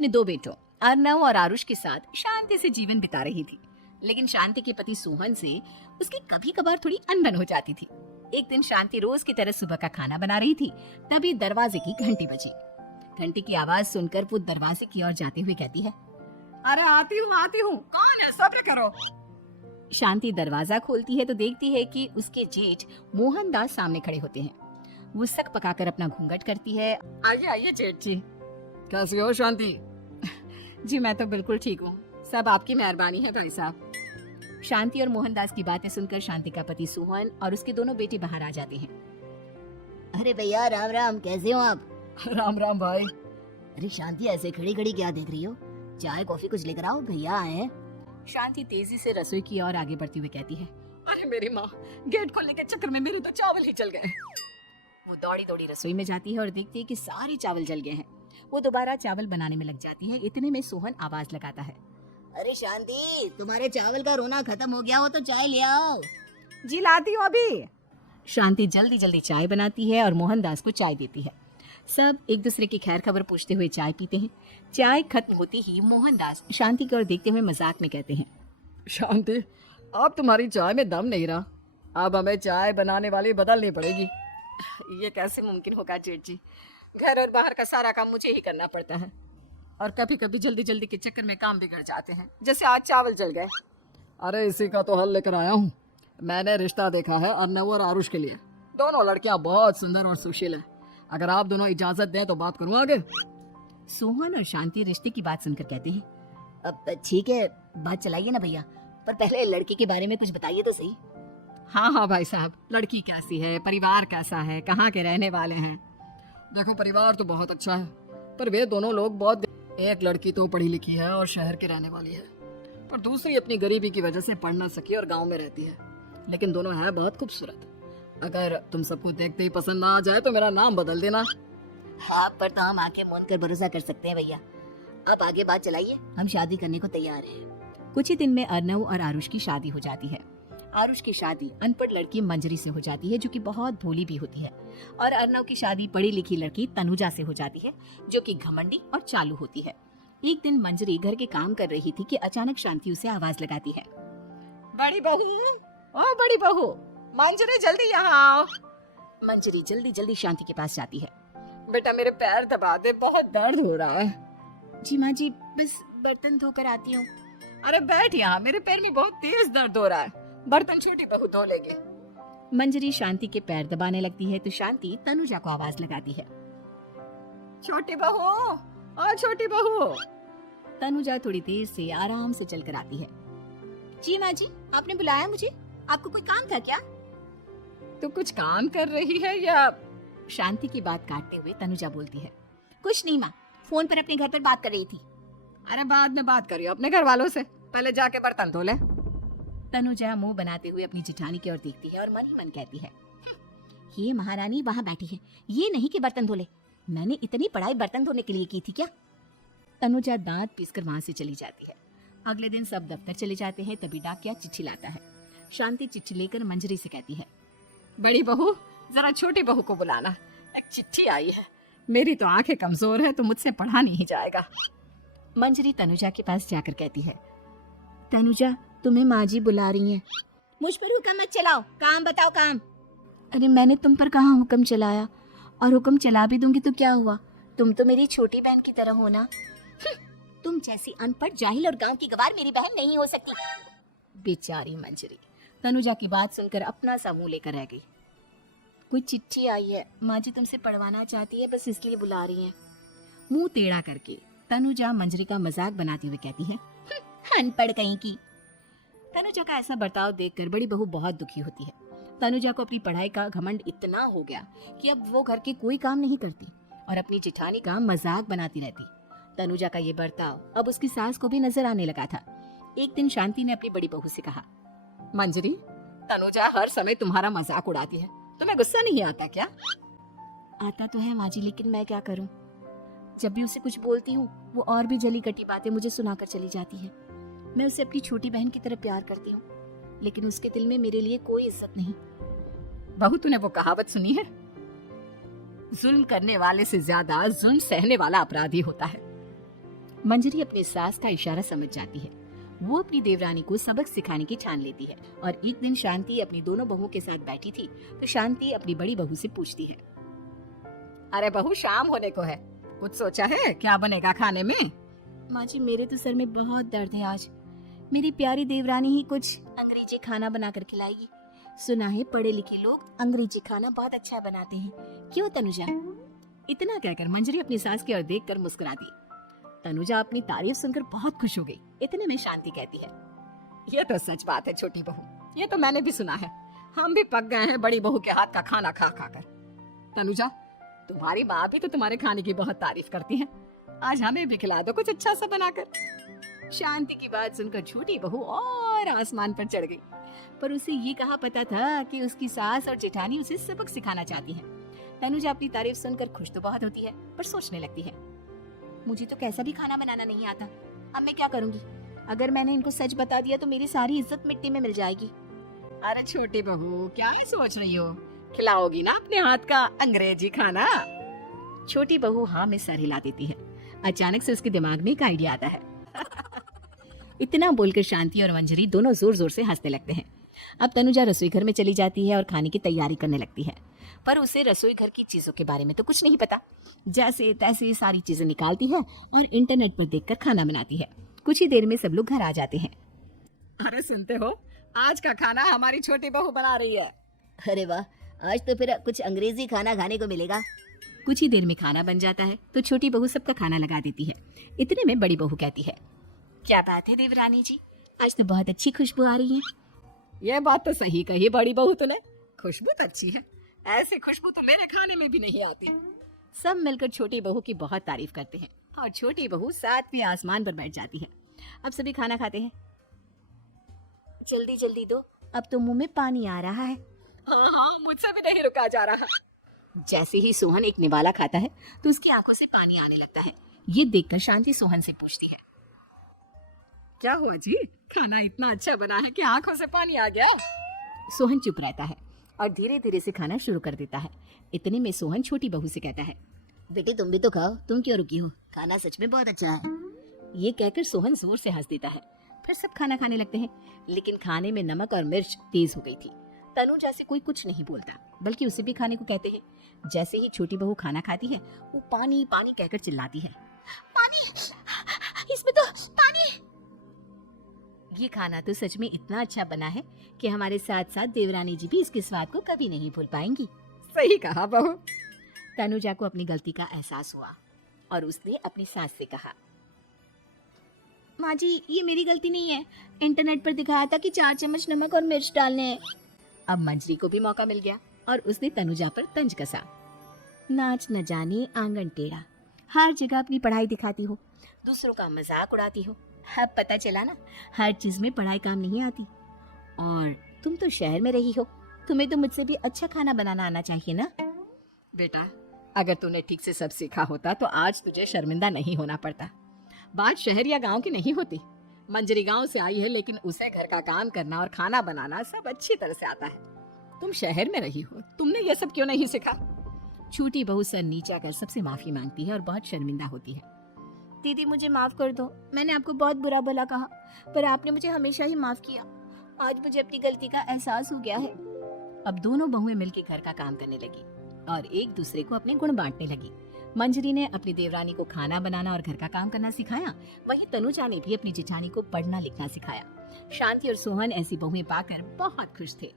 अपने दो बेटों अर्नव और आरुष के साथ शांति से जीवन बिता रही थी। लेकिन शांति के पति सोहन से उसकी कभी कभार थोड़ी अनबन हो जाती थी। एक दिन शांति रोज की तरह सुबह का खाना बना रही थी, तभी दरवाजे की घंटी बजी। घंटी की आवाज सुनकर वो दरवाजे की ओर जाते हुए कहती है, अरे आती हूँ, कौन है? सब्र करो। शांति दरवाजा खोलती है तो देखती है कि उसके जेठ मोहनदास सामने खड़े होते हैं। वो सक पकाकर अपना घूंघट करती है। आइए आइए जेठ जी, कैसी हो शांति? जी मैं तो बिल्कुल ठीक हूँ, सब आपकी मेहरबानी है भाई साहब। शांति और मोहनदास की बातें सुनकर शांति का पति सोहन और उसके दोनों बेटे बाहर आ जाते हैं। अरे भैया राम राम, कैसे हो आप? राम राम भाई। अरे शांति, ऐसे खड़ी खड़ी क्या देख रही हो? चाय कॉफी कुछ लेकर आओ, भैया आए हैं। शांति तेजी से रसोई की ओर आगे बढ़ती हुई कहती है, अरे मेरी माँ, गेट खोलने के चक्कर में मेरे तो चावल ही जल गए। वो दौड़ी दौड़ी रसोई में जाती है और देखती है कि सारे चावल जल गए हैं। वो दोबारा चावल बनाने में लग जाती है। इतने में सोहन आवाज लगाता है, अरे शांति, तुम्हारे चावल का रोना खत्म हो गया हो तो चाय ले आओ। जी लाती हूँ अभी। शांति जल्दी जल्दी चाय बनाती है और मोहनदास को चाय देती है। सब एक दूसरे की खैर खबर पूछते हुए चाय पीते हैं। चाय खत्म होती ही मोहनदास शांति की ओर देखते हुए मजाक में कहते हैं, शांति, अब तुम्हारी चाय में दम नहीं रहा, अब हमें चाय बनाने वाली बदलनी पड़ेगी। ये कैसे मुमकिन होगा जेठ जी? घर और बाहर का सारा काम मुझे ही करना पड़ता है और कभी कभी जल्दी जल्दी के चक्कर में काम बिगड़ जाते हैं, जैसे आज चावल जल गए। अरे इसी का तो हल लेकर आया हूँ। मैंने रिश्ता देखा है अर्नव और आरुष के लिए। दोनों लड़कियां बहुत सुंदर और सुशील हैं। अगर आप दोनों इजाजत दें तो बात करूँ आगे। सोहन और शांति रिश्ते की बात सुनकर कहते हैं, अब ठीक है, बात चलाइए ना भैया, पर पहले लड़के के बारे में कुछ बताइए तो सही। हाँ हाँ भाई साहब, लड़की कैसी है, परिवार कैसा है, कहाँ के रहने वाले हैं? देखो, परिवार तो बहुत अच्छा है, पर वे दोनों लोग बहुत, एक लड़की तो पढ़ी लिखी है और शहर की रहने वाली है, पर दूसरी अपनी गरीबी की वजह से पढ़ ना सकी और गांव में रहती है। लेकिन दोनों है बहुत खूबसूरत। अगर तुम सबको देखते ही पसंद ना आ जाए तो मेरा नाम बदल देना। आप पर तो हम आंखें मूंद कर भरोसा कर सकते हैं भैया। आप आगे बात चलाइए, हम शादी करने को तैयार हैं। कुछ ही दिन में अर्नव और आरुष की शादी हो जाती है। आरुष की शादी अनपढ़ लड़की मंजरी से हो जाती है, जो कि बहुत भोली भी होती है, और अर्नव की शादी पढ़ी लिखी लड़की तनुजा से हो जाती है, जो कि घमंडी और चालू होती है। एक दिन मंजरी घर के काम कर रही थी कि अचानक शांति उसे आवाज लगाती है, बड़ी बहू, ओ बड़ी बहू, मंजरी जल्दी यहाँ आओ। मंजरी जल्दी जल्दी शांति के पास जाती है। बेटा मेरे पैर दबा दे, बहुत दर्द हो रहा है। जी माँ जी, बस बर्तन धोकर आती हूँ। अरे बैठ यहाँ, मेरे पैर में बहुत तेज दर्द हो रहा है, बर्तन छोटी बहू धो लेगी। मंजरी शांति के पैर दबाने लगती है तो शांति तनुजा को आवाज लगाती है, छोटी बहू, ओ छोटी बहू। तनुजा थोड़ी देर से आराम से चलकर आती है। जी माँ जी, आपने बुलाया मुझे? आपको कोई काम था क्या? तू कुछ काम कर रही है या? शांति की बात काटते हुए तनुजा बोलती है, कुछ नहीं माँ, फोन पर अपने घर पर बात कर रही थी। अरे बाद में बात करियो अपने घर वालों से, पहले जाके बर्तन धो ले। तनुजा मुंह बनाते हुए अपनी जिठानी की ओर देखती है और मन ही मन कहती है, ये महारानी वहाँ बैठी है, ये नहीं कि बर्तन धो ले। मैंने इतनी पढ़ाई बर्तन धोने के लिए की थी क्या? तनुजा दांत पीसकर वहां से चली जाती है। अगले दिन सब दफ्तर चले जाते हैं, तभी डाकिया चिट्ठी लाता है। शांति चिट्ठी लेकर मंजरी से कहती है, बड़ी बहू, जरा छोटी बहू को बुलाना, एक चिट्ठी आई है। मेरी तो आंखें कमजोर है तो मुझसे पढ़ा नहीं जाएगा। मंजरी तनुजा के पास जाकर कहती है, तनुजा, तुम्हें माँ जी बुला रही हैं। मुझ पर हुक्म मत चलाओ, काम बताओ काम। अरे मैंने तुम पर कहाँ हुक्म चलाया, और हुक्म चला भी दूंगी तो क्या हुआ? तुम तो मेरी छोटी बहन की तरह हो ना। तुम जैसी अनपढ़, जाहिल और गांव की गवार मेरी बहन नहीं हो सकती। बेचारी मंजरी तनुजा की बात सुनकर अपना सा मुंह लेकर रह गई। कोई चिट्ठी आई है, माँ जी तुमसे पढ़वाना चाहती है, बस इसलिए बुला रही हैं। मुंह टेढ़ा करके तनुजा मंजरी का मजाक बनाती हुए कहती है, अनपढ़ कहीं की। तनुजा का ऐसा बर्ताव देखकर बड़ी बहू बहुत दुखी होती है। तनुजा को अपनी पढ़ाई का घमंड इतना हो गया कि अब वो घर के कोई काम नहीं करती और अपनी जिठानी का मजाक बनाती रहती। तनुजा का ये बर्ताव अब उसकी सास को भी नजर आने लगा था। एक दिन शांति ने अपनी बड़ी बहू से कहा, मंजरी, तनुजा हर समय तुम्हारा मजाक उड़ाती है, तुम्हें गुस्सा नहीं आता क्या? आता तो है माँ जी, लेकिन मैं क्या करूं? जब भी उसे कुछ बोलती हूँ वो और भी जली कटी बातें मुझे सुनाकर चली जाती है। मैं उसे अपनी छोटी बहन की तरह प्यार करती हूँ, लेकिन उसके दिल में मेरे लिए कोई इज्जत नहीं। बहू, तूने वो कहावत सुनी है, जुल्म करने वाले से ज्यादा जुल्म सहने वाला अपराधी होता है। मंजरी अपनी सास का इशारा समझ जाती है। वो अपनी देवरानी को सबक सिखाने की ठान लेती है और एक दिन शांति अपनी दोनों बहुओं के साथ बैठी थी तो शांति अपनी बड़ी बहू से पूछती है, अरे बहू, शाम होने को है, कुछ सोचा है क्या बनेगा खाने में? माँ जी मेरे तो सर में बहुत दर्द है आज। मेरी प्यारी देवरानी ही कुछ अंग्रेजी खाना बना कर खिलाएगी। सुना है पढ़े लिखे लोग अंग्रेजी खाना बहुत अच्छा बनाते हैं, क्यों तनुजा? इतना कहकर मंजरी अपनी सास की ओर देखकर मुस्कुरा दी। तनुजा अपनी तारीफ सुनकर बहुत खुश हो गई। इतने में शांति कहती है, ये तो सच बात है छोटी बहू, ये तो मैंने भी सुना है। हम भी पक गए हैं बड़ी बहू के हाथ का खाना खा खा कर। तनुजा, तुम्हारी माँ भी तो तुम्हारे खाने की बहुत तारीफ करती है, आज हमें भी खिला दो कुछ अच्छा सा बनाकर। शांति की बात सुनकर छोटी बहू और आसमान पर चढ़ गई, पर उसे ये कहा पता था कि उसकी सास और जेठानी उसे सबक सिखाना चाहती है। तनुजा अपनी तारीफ सुनकर खुश तो बहुत होती है, पर सोचने लगती है, मुझे तो कैसा भी खाना बनाना नहीं आता, अब मैं क्या करूंगी? अगर मैंने इनको सच बता दिया तो मेरी सारी इज्जत मिट्टी में मिल जाएगी। अरे छोटी बहू, क्या ही सोच रही हो? खिलाओगी ना अपने हाथ का अंग्रेजी खाना? छोटी बहू हाँ में सर हिला देती है। अचानक से उसके दिमाग में एक आइडिया आता है। इतना बोलकर शांति और मंजरी दोनों जोर जोर से हंसने लगते हैं। अब तनुजा रसोई घर में चली जाती है और खाने की तैयारी करने लगती है, पर उसे रसोई घर की चीजों के बारे में तो कुछ नहीं पता। जैसे तैसे सारी चीजें निकालती है और इंटरनेट पर देखकर खाना बनाती है। कुछ ही देर में सब लोग घर आ जाते हैं। अरे सुनते हो, आज का खाना हमारी छोटी बहू बना रही है। अरे वाह, आज तो फिर कुछ अंग्रेजी खाना खाने को मिलेगा। कुछ ही देर में खाना बन जाता है तो छोटी बहू सबका खाना लगा देती है। इतने में बड़ी बहू कहती है, क्या बात है देवरानी जी, आज तो बहुत अच्छी खुशबू आ रही है। ये बात तो सही कही बड़ी बहू तूने, खुशबू तो अच्छी है, ऐसी खुशबू तो मेरे खाने में भी नहीं आती। सब मिलकर छोटी बहू की बहुत तारीफ करते हैं और छोटी बहू सातवें आसमान पर बैठ जाती है। अब सभी खाना खाते हैं। जल्दी जल्दी दो, अब तो मुंह में पानी आ रहा है। हाँ हाँ, मुझसे भी नहीं रुका जा रहा। जैसे ही सोहन एक निवाला खाता है तो उसकी आंखों से पानी आने लगता है। ये देखकर शांति सोहन से पूछती है, क्या हुआ जी, खाना इतना अच्छा बना है कि आंखों से पानी आ गया? सोहन चुप रहता है और धीरे धीरे से खाना शुरू कर देता है। इतने में सोहन छोटी बहू से कहता है, बेटी तुम भी तो खाओ, तुम क्यों रुकी हो? खाना सच में बहुत अच्छा है। ये कहकर सोहन जोर से हंस देता है। फिर सब खाना खाने लगते हैं, लेकिन खाने में नमक और मिर्च तेज हो गई थी। तनुजा से कोई कुछ नहीं बोलता, बल्कि उसे भी खाने को कहते हैं। जैसे ही छोटी बहू खाना खाती है वो पानी पानी कहकर चिल्लाती है, पानी, इसमें तो पानी। ये खाना तो सच में इतना अच्छा बना है कि हमारे साथ साथ देवरानी जी भी इसके स्वाद को कभी नहीं भूल पाएंगी। सही कहा बहू। तनुजा को अपनी गलती का एहसास हुआ और उसने अपनी सास से कहा, माँ जी ये मेरी गलती नहीं है, इंटरनेट पर दिखाया था कि 4 चम्मच नमक और मिर्च डालने हैं। अब मंजरी को भी मौका मिल गया और उसने तनुजा पर तंज कसा, नाच न जाने आंगन टेढ़ा, हर जगह अपनी पढ़ाई दिखाती हो, दूसरों का मजाक उड़ाती हो। अब पता चला ना, हर चीज में पढ़ाई काम नहीं आती। और तुम तो शहर में रही हो, तुम्हें तो मुझसे भी अच्छा खाना बनाना आना चाहिए ना। बेटा, अगर तूने ठीक से सब सीखा होता तो आज तुझे शर्मिंदा नहीं होना पड़ता। बात शहर या गांव की नहीं होती। मंजरी गांव से आई है, लेकिन उसे घर का काम करना और खाना बनाना सब अच्छी तरह से आता है। तुम शहर में रही हो, तुमने ये सब क्यों नहीं सीखा? छोटी बहू सर नीचा कर सबसे माफी मांगती है और बहुत शर्मिंदा होती है। दीदी मुझे माफ कर दो, मैंने आपको बहुत बुरा भला कहा, पर आपने मुझे हमेशा ही माफ किया। आज मुझे अपनी गलती का एहसास हो गया है। अब दोनों बहुएं मिलकर घर का काम करने लगी और एक दूसरे को अपने गुण बांटने लगी। मंजरी ने अपनी देवरानी को खाना बनाना और घर का काम करना सिखाया, वहीं तनुजा ने भी अपनी जेठानी को पढ़ना लिखना सिखाया। शांति और सोहन ऐसी बहुएं पाकर बहुत खुश थे।